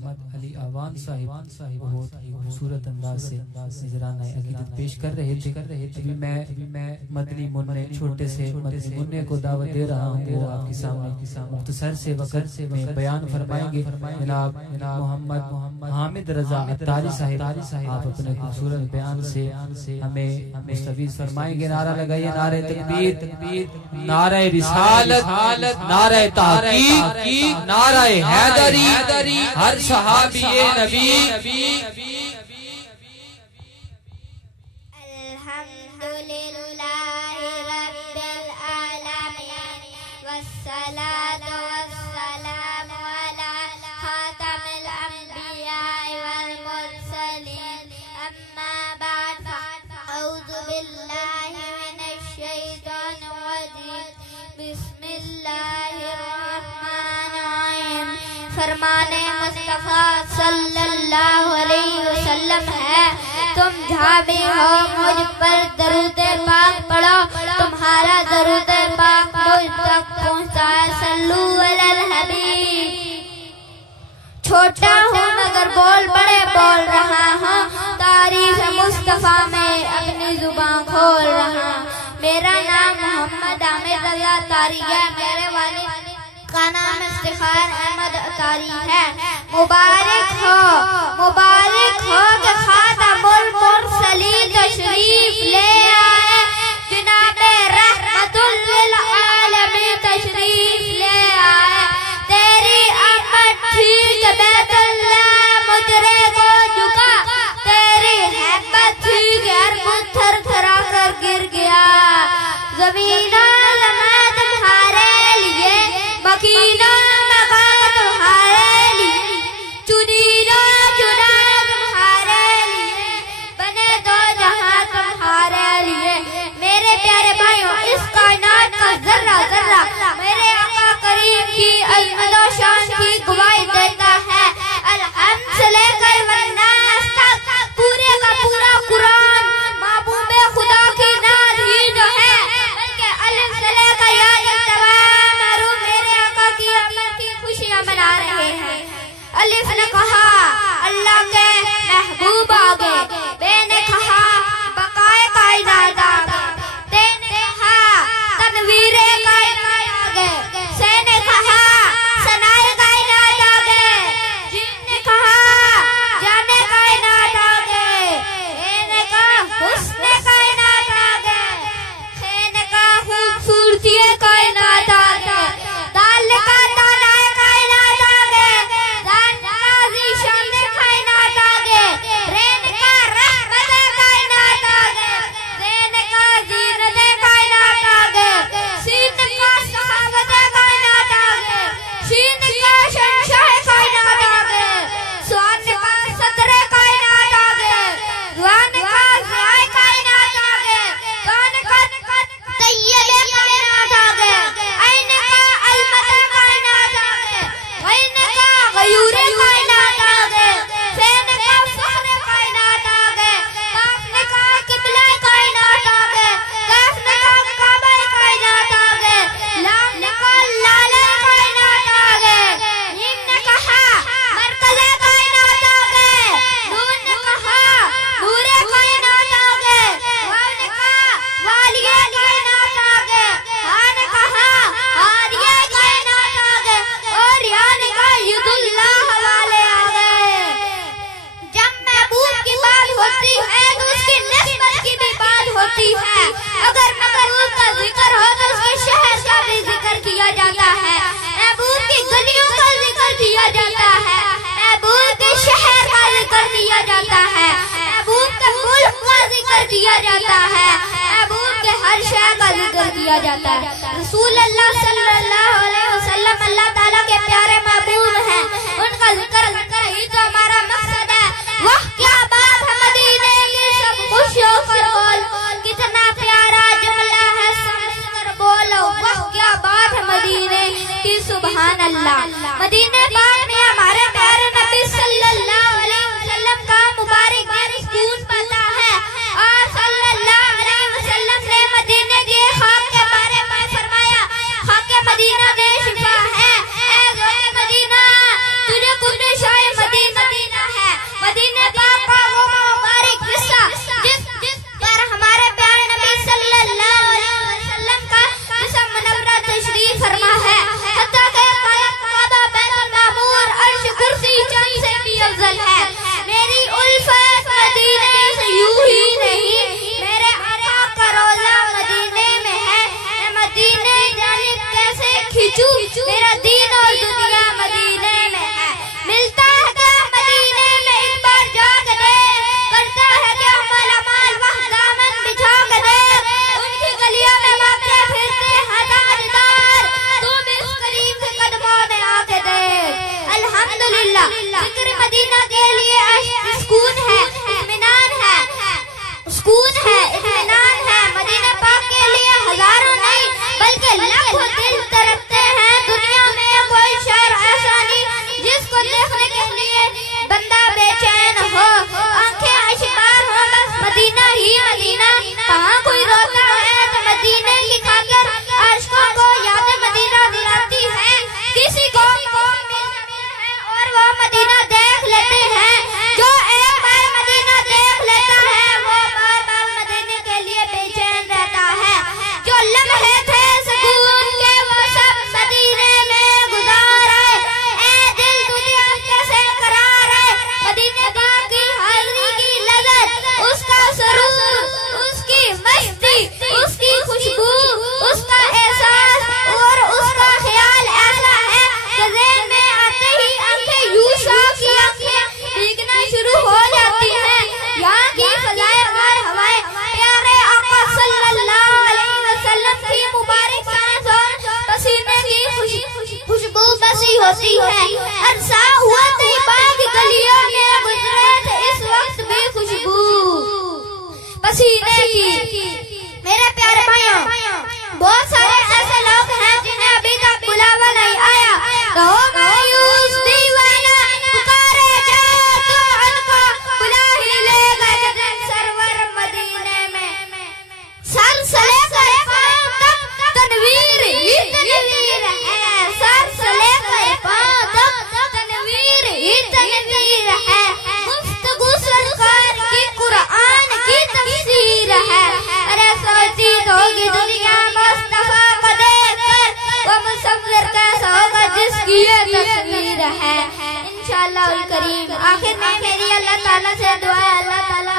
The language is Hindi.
मोहम्मद अली आवान साहिब बहुत खूबसूरत अंदाज से निजराना अकीदत पेश कर रहे थे। अभी मैं मदनी मुन्ने छोटे से मदनी मुन्ने को दावत दे रहा हूँ। वो आपके सामने मुख्तसर से वक़्त से बयान फरमाएंगे। जनाब मोहम्मद हामिद रजा अत्तारी साहिब, आप अपने खूबसूरत बयान से हमें मुस्तफीज़ फरमाएंगे। नारा लगाइए, नारे तकबीर, नारे रिसालत, नारे तहकीक, नारे हैदरी, हर सहाबी नबी। अल्हम्दुलिल्लाहि रब्बिल आलमीन वस्सलातु वस्सलामु अला खातमिल अंबिया वल मुरसलीन अम्मा बाद अऊज़ु बिल्लाहि मिनश शैतानिर रजीम बिस्मिल्लाहिर रहमानिर रहीम। फरमाने मुस्तफा सल्लल्लाहु अलैहि वसल्लम है, तुम जहाँ भी हो मुझ पर दरूद पाक पढ़ो, तुम्हारा दरूद पाक मुझ तक पहुँचाए। सल्लू अलल हबीब। छोटा हूँ मगर बोल बड़े बोल रहा हूँ, तारीफ मुस्तफा में अपनी जुबान खोल रहा। मेरा नाम मोहम्मद हामिद रजा अत्तारी है। मेरे वालिद का नाम इफ्तिखार अहमद अत्तारी है। मुबारक हो कि खातमुल मुरसलीन तशरीफ ले आए, जनाबे रहमतुल लिल आलमीन तशरीफ ले आए। तेरी आमद थी कि बैतुल्लाह मुजरे को झुका, तेरी हैबत थी कि हर पत्थर थरा कर गिर गया। ज़मीना ज़मा तुम्हारे लिए, मकीना मका तुम्हारे लिए, चुनीना चुना तुम्हारे लिए, बने दो जहां तुम्हारे लिए। मेरे प्यारे भाइयों, इस कायनात का जर्रा जर्रा मेरे आका करीम की अज़मत और शान की गवाही देता है। अल-हम्द से लेकर वन्नास तक पूरे का पूरा कुरान महबूबे खुदा की नात ही जो है, बल्कि अलिफ से लेकर या तमाम हरूफ मेरे आका की आमद की खुशियां मना रहे हैं। अलिफ ने कहा अल्लाह के महबूब आगे, बे ने कहा बकाए कायनात आगे, ते ने कहा तनवीरे कायनात आगे, से ने कहा सनाए कायनात आगे, जिन ने कहा जाने कायनात आगे, ए ने कहा हुस्न कायनात आगे, खे ने कहा खूबसूरती कायनात आगे, दाल ने कहा तानाए कायनात आगे, दान ने कहा ज़ीशान कायनात आगे, रे ने कहा रहमत कायनात आगे, ज़े ने कहा ज़ीनत कायनात आगे, सीन ने कहा सखावत कायनात आगे, शीन ने कहा शहंशाह कायनात आगे, स्वान ने कहा सदर कायनात आगे, दुआन ने कहा ज़ियाए कायनात आगे, कान ने कहा तैयब कायनात आगे, ऐन ने कहा अलमत कायनात आगे, गैन ने कहा गयूर कायनात आगे, से ने कहा फख्र कायनात आगे, काफ ने कहा किबला कायनात आगे, काफ ने कहा काबा कायनात आगे, लाम ने कहा लाला कायनात आगे, मीम ने कहा मरकज़ कायनात आगे, नून ने कहा नूर कायनात आगे, वाव ने कहा वालिया कायनात आगे, हा ने कहा हादिया कायनात आगे, और या ने कहा यदुल्लाह वाले आ गए। जब महबूब की बात होती है तो उसकी निस्बत की भी बात होती है। अगर महबूब का जिक्र हो तो उसके शहर का भी जिक्र किया जाता है, महबूब की गलियों का जिक्र किया जाता है, महबूब के शहर का जिक्र किया जाता है, महबूब के मुल्क का जिक्र किया जाता है, महबूब के हर शहर का जिक्र किया जाता है। रसूल अल्लाह सल्लल्लाहु अलैहि वसल्लम अल्लाह ताला के प्यारे महबूब हैं, उनका जिक्र ही तो हमारा मकसद है। वाह क्या बात है मदीने की सब खुशियों पर बोल, कितना प्यारा जुमला है सब मिलकर बोलो। वाह क्या बात है मदीने की, सुभान अल्लाह। मदीने पाक में हमारे प्यारे नबी सल्लल्लाहु अलैहि वसल्लम का मुबारक खून बहता है, और सल्लल्लाहु अलैहि वसल्लम ने मदीने के खाक के बारे में फरमाया, खाके मदीना दे शिफा है। ऐ ग़ौसे मदीना तुझे कुछ शाय मदीना लेते हैं। जो एक बार मदीना देख लेता है वो बार बार मदीने के लिए बेचैन रहता है। जो लम्हे थे सुकून के वो सब मदीने में गुजार आए। ऐ दिल दुनिया कैसे करार है, मदीने पाक की हाज़री की लज़्ज़त, उसका सुरूर, उसकी मस्ती, उसकी खुशबू, उसका एहसास और उसका ख्याल ऐसा है कि ज़हन में आते ही आंखें यूशा की आंखें भीगना शुरू हो जाती हैं। यहाँ की फ़ज़ाएं और हवाएं प्यारे आका सल्लल्लाहु अलैहि वसल्लम की मुबारक सांस और पसीने की खुशबू बसी होती है। अरसा हुआ तैयबा की गलियों में गुजरे थे इस वक्त भी खुशबू पसीने की। मेरे प्यारे भाइयों, बहुत सारे ऐसे लोग हैं जिन्हें अभी तक बुलावा नहीं आया। कहो मायूस दीवाना पुकारे जा तो उनको बुला ही लेगा जब सरवर मदीने में सर से लेकर पांव तक तनवीर ही तनवीर है। सर से लेकर पांव तक तनवीर ही तनवीर है। गुफ्तगू सरकार की कुरान की तफसीर है। अरे सोची होगी दुनिया मुस्तफा को देखकर वो मुसव्विर कैसा होगा जिसकी ये तस्वीर है। इंशाअल्लाह करीम। आखिर में मेरी अल्लाह ताला से दुआ है, अल्लाह ताला